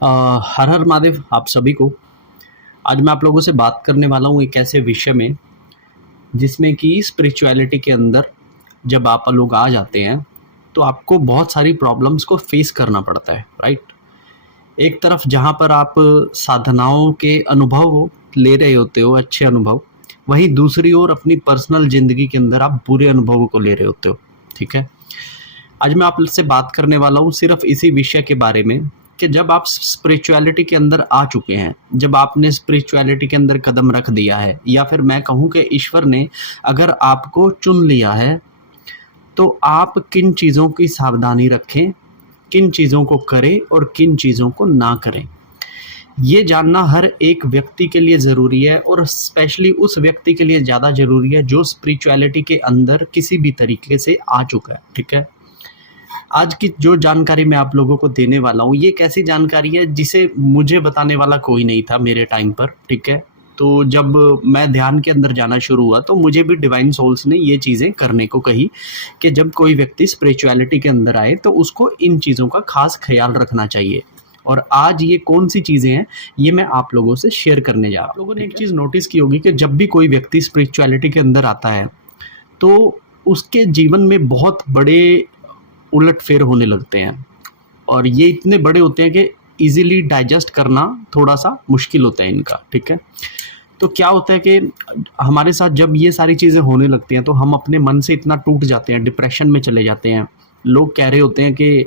हर हर महादेव आप सभी को। आज मैं आप लोगों से बात करने वाला हूँ एक ऐसे विषय में जिसमें कि स्पिरिचुअलिटी के अंदर जब आप लोग आ जाते हैं तो आपको बहुत सारी प्रॉब्लम्स को फेस करना पड़ता है, राइट। एक तरफ जहाँ पर आप साधनाओं के अनुभव ले रहे होते हो, अच्छे अनुभव, वहीं दूसरी ओर अपनी पर्सनल ज़िंदगी के अंदर आप बुरे अनुभवों को ले रहे होते हो, ठीक है। आज मैं आपसे बात करने वाला हूँ सिर्फ इसी विषय के बारे में कि जब आप स्पिरिचुअलिटी के अंदर आ चुके हैं, जब आपने स्पिरिचुअलिटी के अंदर कदम रख दिया है, या फिर मैं कहूँ कि ईश्वर ने अगर आपको चुन लिया है, तो आप किन चीज़ों की सावधानी रखें, किन चीज़ों को करें और किन चीज़ों को ना करें। ये जानना हर एक व्यक्ति के लिए ज़रूरी है, और स्पेशली उस व्यक्ति के लिए ज़्यादा ज़रूरी है जो स्पिरिचुअलिटी के अंदर किसी भी तरीके से आ चुका है, ठीक है। आज की जो जानकारी मैं आप लोगों को देने वाला हूँ, ये एक ऐसी जानकारी है जिसे मुझे बताने वाला कोई नहीं था मेरे टाइम पर, ठीक है। तो जब मैं ध्यान के अंदर जाना शुरू हुआ तो मुझे भी डिवाइन सोल्स ने ये चीज़ें करने को कही कि जब कोई व्यक्ति स्पिरिचुअलिटी के अंदर आए तो उसको इन चीज़ों का खास ख्याल रखना चाहिए। और आज ये कौन सी चीज़ें हैं ये मैं आप लोगों से शेयर करने जा रहा हूँ। आप लोगों ने एक चीज़ नोटिस की होगी कि जब भी कोई व्यक्ति स्पिरिचुअलिटी के अंदर आता है तो उसके जीवन में बहुत बड़े उलटफेर होने लगते हैं, और ये इतने बड़े होते हैं कि इजीली डाइजेस्ट करना थोड़ा सा मुश्किल होता है इनका, ठीक है। तो क्या होता है कि हमारे साथ जब ये सारी चीज़ें होने लगती हैं तो हम अपने मन से इतना टूट जाते हैं, डिप्रेशन में चले जाते हैं। लोग कह रहे होते हैं कि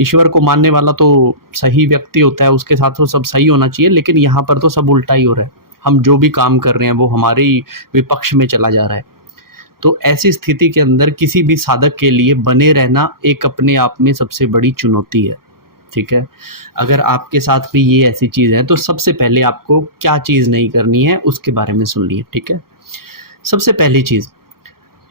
ईश्वर को मानने वाला तो सही व्यक्ति होता है, उसके साथ तो सब सही होना चाहिए, लेकिन यहाँ पर तो सब उल्टा ही हो रहा है। हम जो भी काम कर रहे हैं वो हमारे ही विपक्ष में चला जा रहा है। तो ऐसी स्थिति के अंदर किसी भी साधक के लिए बने रहना एक अपने आप में सबसे बड़ी चुनौती है, ठीक है। अगर आपके साथ भी ये ऐसी चीज़ है तो सबसे पहले आपको क्या चीज़ नहीं करनी है उसके बारे में सुन लिए, ठीक है। सबसे पहली चीज़,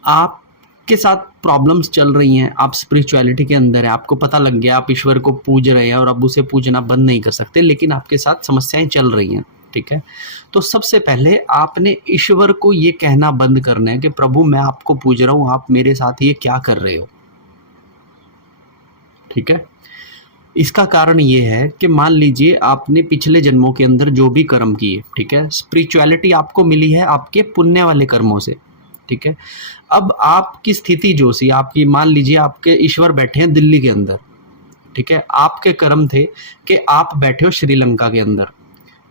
आपके साथ प्रॉब्लम्स चल रही हैं, आप स्पिरिचुअलिटी के अंदर है, आपको पता लग गया आप ईश्वर को पूज रहे हैं और अब उसे पूजना बंद नहीं कर सकते, लेकिन आपके साथ समस्याएं चल रही हैं, ठीक है। तो सबसे पहले आपने ईश्वर को ये कहना बंद करना है कि प्रभु मैं आपको पूज रहा हूँ, आप मेरे साथ ये क्या कर रहे हो, ठीक है। इसका कारण ये है कि मान लीजिए आपने पिछले जन्मों के अंदर जो भी कर्म किए, ठीक है, स्पिरिचुअलिटी आपको मिली है आपके पुण्य वाले कर्मों से, ठीक है। अब आपकी स्थिति जो सी आपकी, मान लीजिए आपके ईश्वर बैठे हैं दिल्ली के अंदर, ठीक है, आपके कर्म थे कि आप बैठे हो श्रीलंका के अंदर,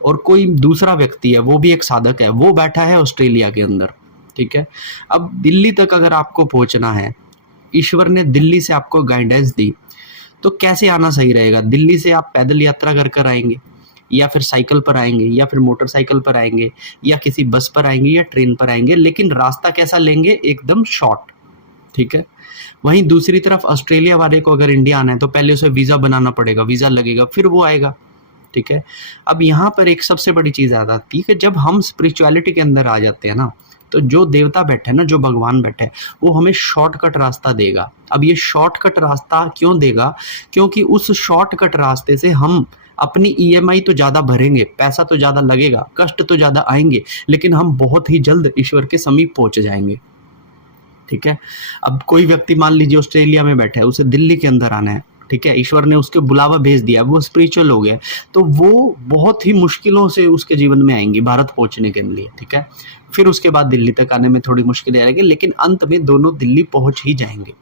और कोई दूसरा व्यक्ति है वो भी एक साधक है, वो बैठा है ऑस्ट्रेलिया के अंदर, ठीक है। अब दिल्ली तक अगर आपको पहुंचना है, ईश्वर ने दिल्ली से आपको गाइडेंस दी, तो कैसे आना सही रहेगा? दिल्ली से आप पैदल यात्रा कर कर आएंगे, या फिर साइकिल पर आएंगे, या फिर मोटरसाइकिल पर आएंगे, या किसी बस पर आएंगे, या ट्रेन पर आएंगे, लेकिन रास्ता कैसा लेंगे? एकदम शॉर्ट, ठीक है। वहीं दूसरी तरफ ऑस्ट्रेलिया वाले को अगर इंडिया आना है तो पहले उसे वीज़ा बनाना पड़ेगा, वीज़ा लगेगा, फिर वो आएगा, ठीक है। अब यहाँ पर एक सबसे बड़ी चीज़ आ जाती है कि जब हम स्पिरिचुअलिटी के अंदर आ जाते हैं ना, तो जो देवता बैठे हैं ना, जो भगवान बैठे हैं, वो हमें शॉर्टकट रास्ता देगा। अब ये शॉर्टकट रास्ता क्यों देगा? क्योंकि उस शॉर्टकट रास्ते से हम अपनी ईएमआई तो ज़्यादा भरेंगे, पैसा तो ज़्यादा लगेगा, कष्ट तो ज़्यादा आएंगे, लेकिन हम बहुत ही जल्द ईश्वर के समीप पहुँच जाएंगे, ठीक है। अब कोई व्यक्ति मान लीजिए ऑस्ट्रेलिया में बैठा है, उसे दिल्ली के अंदर आना है, ठीक है, ईश्वर ने उसके बुलावा भेज दिया, वो स्पिरिचुअल हो गया, तो वो बहुत ही मुश्किलों से उसके जीवन में आएंगी भारत पहुंचने के लिए, ठीक है। फिर उसके बाद दिल्ली तक आने में थोड़ी मुश्किलें आएगी, लेकिन अंत में दोनों दिल्ली पहुंच ही जाएंगे।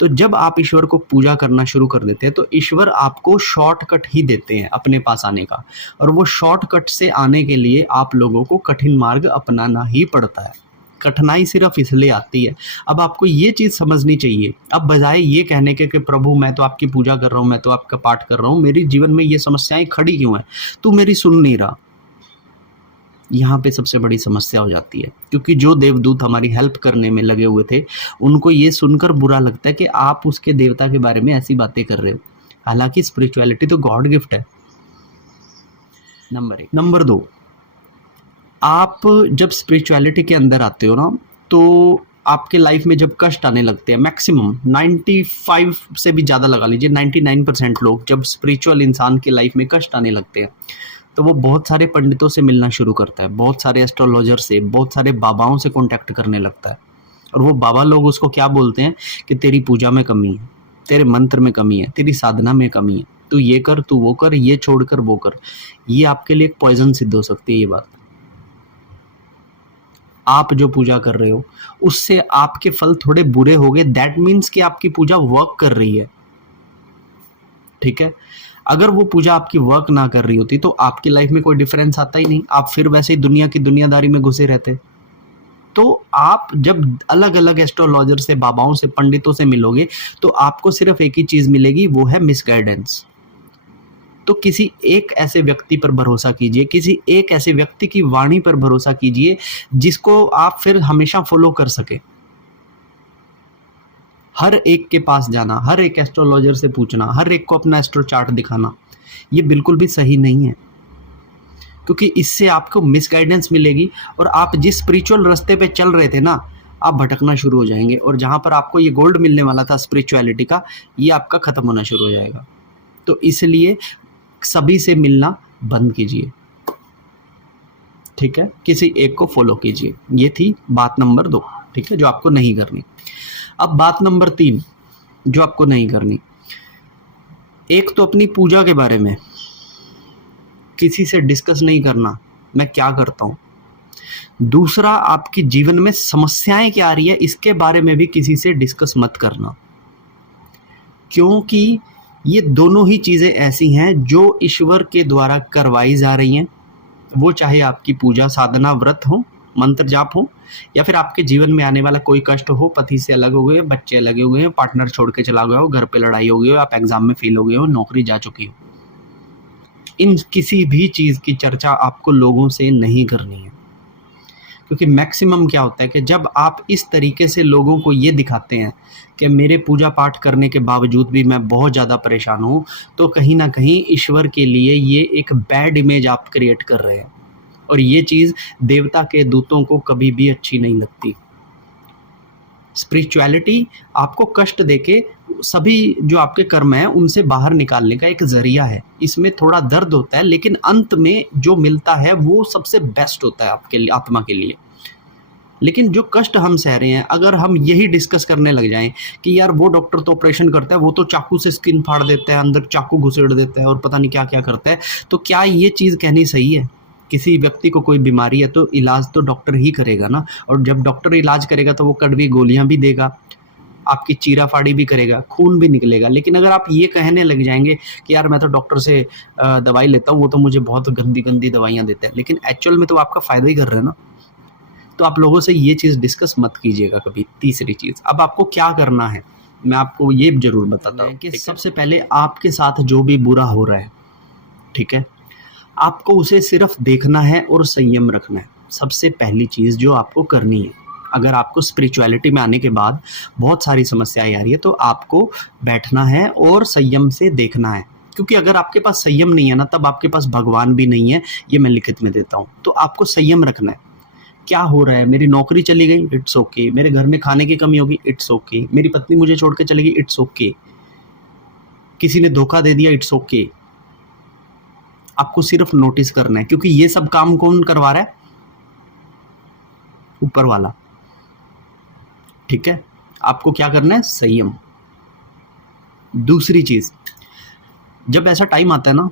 तो जब आप ईश्वर को पूजा करना शुरू कर देते हैं तो ईश्वर आपको शॉर्टकट ही देते हैं अपने पास आने का, और वो शॉर्टकट से आने के लिए आप लोगों को कठिन मार्ग अपनाना ही पड़ता है। कठिनाई सिर्फ इसलिए आती है। अब आपको ये चीज़ समझनी चाहिए, अब बजाय ये कहने के कि प्रभु मैं तो आपकी पूजा कर रहा हूँ, मैं तो आपका पाठ कर रहा हूँ, मेरे जीवन में ये समस्याएं खड़ी क्यों हैं, तू मेरी सुन नहीं रहा। यहाँ पे सबसे बड़ी समस्या हो जाती है, क्योंकि जो देवदूत हमारी हेल्प करने में लगे हुए थे उनको ये सुनकर बुरा लगता है कि आप उसके देवता के बारे में ऐसी बातें कर रहे हो, हालांकि स्पिरिचुअलिटी तो गॉड गिफ्ट है, नंबर 1। नंबर 2, आप जब स्पिरिचुअलिटी के अंदर आते हो ना, तो आपके लाइफ में जब कष्ट आने लगते हैं, मैक्सिमम 95 से भी ज़्यादा लगा लीजिए, 99% लोग जब स्पिरिचुअल इंसान के लाइफ में कष्ट आने लगते हैं तो वो बहुत सारे पंडितों से मिलना शुरू करता है, बहुत सारे एस्ट्रोलॉजर से, बहुत सारे बाबाओं से कॉन्टैक्ट करने लगता है। और वो बाबा लोग उसको क्या बोलते हैं कि तेरी पूजा में कमी है, तेरे मंत्र में कमी है, तेरी साधना में कमी है। तू ये कर, तू वो कर, ये छोड़कर वो कर, ये आपके लिए एक पॉइजन सिद्ध हो सकती है ये बात। आप जो पूजा कर रहे हो उससे आपके फल थोड़े बुरे हो गए, दैट मीन्स कि आपकी पूजा वर्क कर रही है, ठीक है। अगर वो पूजा आपकी वर्क ना कर रही होती तो आपकी लाइफ में कोई डिफरेंस आता ही नहीं, आप फिर वैसे ही दुनिया की दुनियादारी में घुसे रहते। तो आप जब अलग अलग एस्ट्रोलॉजर से, बाबाओं से, पंडितों से मिलोगे तो आपको सिर्फ एक ही चीज मिलेगी, वो है मिसगाइडेंस। तो किसी एक ऐसे व्यक्ति पर भरोसा कीजिए, किसी एक ऐसे व्यक्ति की वाणी पर भरोसा कीजिए जिसको आप फिर हमेशा फॉलो कर सके। हर एक के पास जाना, हर एक एस्ट्रोलॉजर से पूछना, हर एक को अपना एस्ट्रो चार्ट दिखाना, ये बिल्कुल भी सही नहीं है, क्योंकि इससे आपको मिसगाइडेंस मिलेगी और आप जिस स्पिरिचुअल रास्ते पे चल रहे थे ना, आप भटकना शुरू हो जाएंगे और जहां पर आपको ये गोल्ड मिलने वाला था स्पिरिचुअलिटी का, ये आपका खत्म होना शुरू हो जाएगा। तो इसलिए सभी से मिलना बंद कीजिए, ठीक है, किसी एक को फॉलो कीजिए। ये थी बात नंबर 2, ठीक है, जो आपको नहीं करनी। अब बात नंबर 3 जो आपको नहीं करनी, एक तो अपनी पूजा के बारे में किसी से डिस्कस नहीं करना, मैं क्या करता हूं। दूसरा, आपकी जीवन में समस्याएं क्या आ रही है इसके बारे में भी किसी से डिस्कस मत करना, क्योंकि ये दोनों ही चीजें ऐसी हैं जो ईश्वर के द्वारा करवाई जा रही हैं। वो चाहे आपकी पूजा साधना व्रत हो, मंत्र जाप हो, या फिर आपके जीवन में आने वाला कोई कष्ट हो, पति से अलग हो गए, बच्चे अलग हो गए, पार्टनर छोड़ के चला गया हो, घर पे लड़ाई हो गई हो, आप एग्जाम में फेल हो गए हो, नौकरी जा चुकी हो, इन किसी भी चीज की चर्चा आपको लोगों से नहीं करनी है। क्योंकि मैक्सिमम क्या होता है कि जब आप इस तरीके से लोगों को ये दिखाते हैं कि मेरे पूजा पाठ करने के बावजूद भी मैं बहुत ज़्यादा परेशान हूँ, तो कहीं ना कहीं ईश्वर के लिए ये एक बैड इमेज आप क्रिएट कर रहे हैं, और ये चीज़ देवता के दूतों को कभी भी अच्छी नहीं लगती। स्पिरिचुअलिटी आपको कष्ट देके सभी जो आपके कर्म हैं उनसे बाहर निकालने का एक जरिया है। इसमें थोड़ा दर्द होता है, लेकिन अंत में जो मिलता है वो सबसे बेस्ट होता है आपके लिए, आत्मा के लिए। लेकिन जो कष्ट हम सह रहे हैं, अगर हम यही डिस्कस करने लग जाएं कि यार वो डॉक्टर तो ऑपरेशन करता है, वो तो चाकू से स्किन फाड़ देता है, अंदर चाकू घुसेड़ देता है और पता नहीं क्या क्या करता है, तो क्या ये चीज़ कहनी सही है? किसी व्यक्ति को कोई बीमारी है तो इलाज तो डॉक्टर ही करेगा ना, और जब डॉक्टर इलाज करेगा तो वो कड़वी गोलियां भी देगा, आपकी चीरा फाड़ी भी करेगा, खून भी निकलेगा। लेकिन अगर आप ये कहने लग जाएंगे कि यार मैं तो डॉक्टर से दवाई लेता हूँ, वो तो मुझे बहुत गंदी गंदी दवाइयाँ देते हैं, लेकिन एक्चुअल में तो आपका फ़ायदा ही कर रहे हैं ना। तो आप लोगों से ये चीज़ डिस्कस मत कीजिएगा कभी। तीसरी चीज़, अब आपको क्या करना है मैं आपको ये जरूर बताता हूँ कि सबसे पहले आपके साथ जो भी बुरा हो रहा है, ठीक है, आपको उसे सिर्फ देखना है और संयम रखना है। सबसे पहली चीज़ जो आपको करनी है, अगर आपको स्पिरिचुअलिटी में आने के बाद बहुत सारी समस्याएं आ रही है, तो आपको बैठना है और संयम से देखना है। क्योंकि अगर आपके पास संयम नहीं है ना, तब आपके पास भगवान भी नहीं है, ये मैं लिखित में देता हूँ। तो आपको संयम रखना है। क्या हो रहा है, मेरी नौकरी चली गई, इट्स ओके, मेरे घर में खाने की कमी होगी, इट्स ओके, मेरी पत्नी मुझे छोड़ के चलेगी, इट्स ओके, किसी ने धोखा दे दिया, इट्स ओके। आपको सिर्फ नोटिस करना है, क्योंकि ये सब काम कौन करवा रहा है? ऊपर वाला, ठीक है। आपको क्या करना है? संयम। दूसरी चीज, जब ऐसा टाइम आता है ना,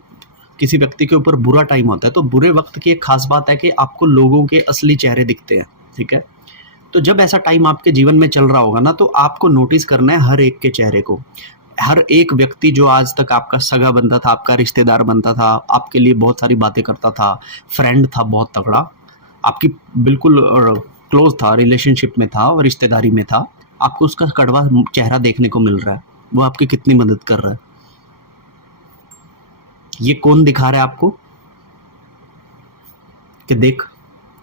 किसी व्यक्ति के ऊपर बुरा टाइम होता है, तो बुरे वक्त की एक खास बात है कि आपको लोगों के असली चेहरे दिखते हैं, ठीक है। तो जब ऐसा टाइम आपके जीवन में चल रहा होगा ना, तो आपको नोटिस करना है हर एक के चेहरे को। हर एक व्यक्ति जो आज तक आपका सगा बनता था, आपका रिश्तेदार बनता था, आपके लिए बहुत सारी बातें करता था, फ्रेंड था बहुत तगड़ा, आपकी बिल्कुल क्लोज था, रिलेशनशिप में था और रिश्तेदारी में था, आपको उसका कड़वा चेहरा देखने को मिल रहा है। वो आपकी कितनी मदद कर रहा है, ये कौन दिखा रहा है आपको कि देख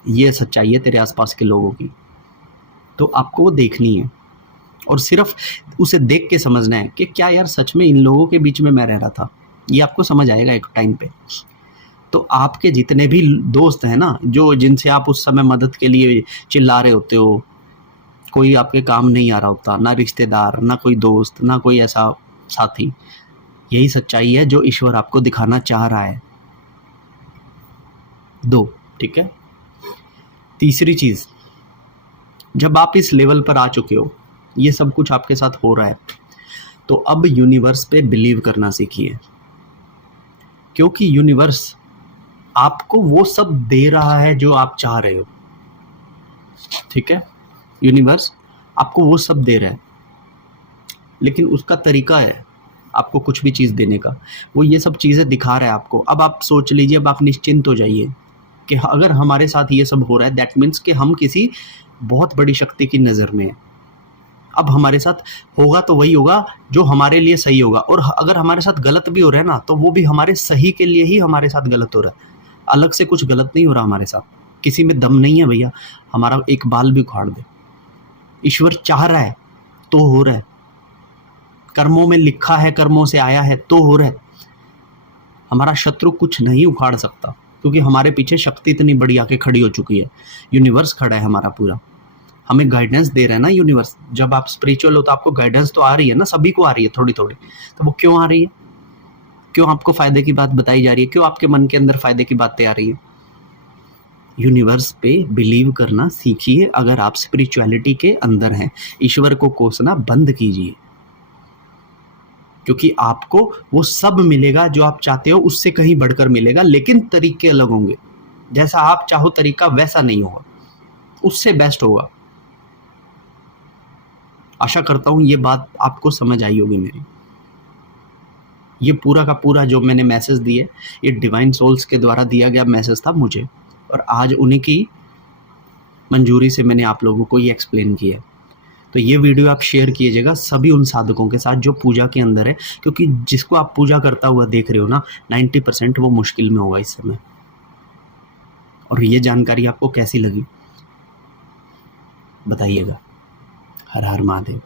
ये सच्चाई है तेरे आसपास के लोगों की। तो आपको वो देखनी है और सिर्फ उसे देख के समझना है कि क्या यार सच में इन लोगों के बीच में मैं रह रहा था। ये आपको समझ आएगा एक टाइम पे। तो आपके जितने भी दोस्त हैं ना, जो जिनसे आप उस समय मदद के लिए चिल्ला रहे होते हो, कोई आपके काम नहीं आ रहा होता, ना रिश्तेदार, ना कोई दोस्त, ना कोई ऐसा साथी। यही सच्चाई है जो ईश्वर आपको दिखाना चाह रहा है। 2, ठीक है। तीसरी चीज, जब आप इस लेवल पर आ चुके हो, ये सब कुछ आपके साथ हो रहा है, तो अब यूनिवर्स पे बिलीव करना सीखिए। क्योंकि यूनिवर्स आपको वो सब दे रहा है जो आप चाह रहे हो, ठीक है। यूनिवर्स आपको वो सब दे रहा है, लेकिन उसका तरीका है आपको कुछ भी चीज़ देने का, वो ये सब चीज़ें दिखा रहा है आपको। अब आप सोच लीजिए, अब आप निश्चिंत हो जाइए कि अगर हमारे साथ ये सब हो रहा है, दैट मीन्स कि हम किसी बहुत बड़ी शक्ति की नज़र में हैं। अब हमारे साथ होगा तो वही होगा जो हमारे लिए सही होगा, और अगर हमारे साथ गलत भी हो रहा है ना, तो वो भी हमारे सही के लिए ही हमारे साथ गलत हो रहा है। अलग से कुछ गलत नहीं हो रहा हमारे साथ, किसी में दम नहीं है भैया हमारा एक बाल भी उखाड़ दे। ईश्वर चाह रहा है तो हो रहा है, कर्मों में लिखा है, कर्मों से आया है तो हो रहा है। हमारा शत्रु कुछ नहीं उखाड़ सकता, क्योंकि हमारे पीछे शक्ति इतनी बड़ी आके खड़ी हो चुकी है। यूनिवर्स खड़ा है हमारा पूरा, हमें गाइडेंस दे रहा है ना यूनिवर्स। जब आप स्पिरिचुअल हो तो आपको गाइडेंस तो आ रही है ना, सभी को आ रही है थोड़ी थोड़ी। तो वो क्यों आ रही है? क्यों आपको फायदे की बात बताई जा रही है? क्यों आपके मन के अंदर फायदे की बातें आ रही है? यूनिवर्स पे बिलीव करना सीखिए। अगर आप स्पिरिचुअलिटी के अंदर हैं, ईश्वर को कोसना बंद कीजिए, क्योंकि आपको वो सब मिलेगा जो आप चाहते हो, उससे कहीं बढ़कर मिलेगा, लेकिन तरीके अलग होंगे। जैसा आप चाहो तरीका वैसा नहीं होगा, उससे बेस्ट होगा। आशा करता हूँ ये बात आपको समझ आई होगी मेरी। ये पूरा का पूरा जो मैंने मैसेज दिए, ये डिवाइन सोल्स के द्वारा दिया गया मैसेज था मुझे, और आज उन्हीं की मंजूरी से मैंने आप लोगों को ये एक्सप्लेन किया। तो ये वीडियो आप शेयर कीजिएगा सभी उन साधकों के साथ जो पूजा के अंदर है, क्योंकि जिसको आप पूजा करता हुआ देख रहे हो ना, 90% वो मुश्किल में होगा इस समय। और ये जानकारी आपको कैसी लगी बताइएगा। हर हर महादेव।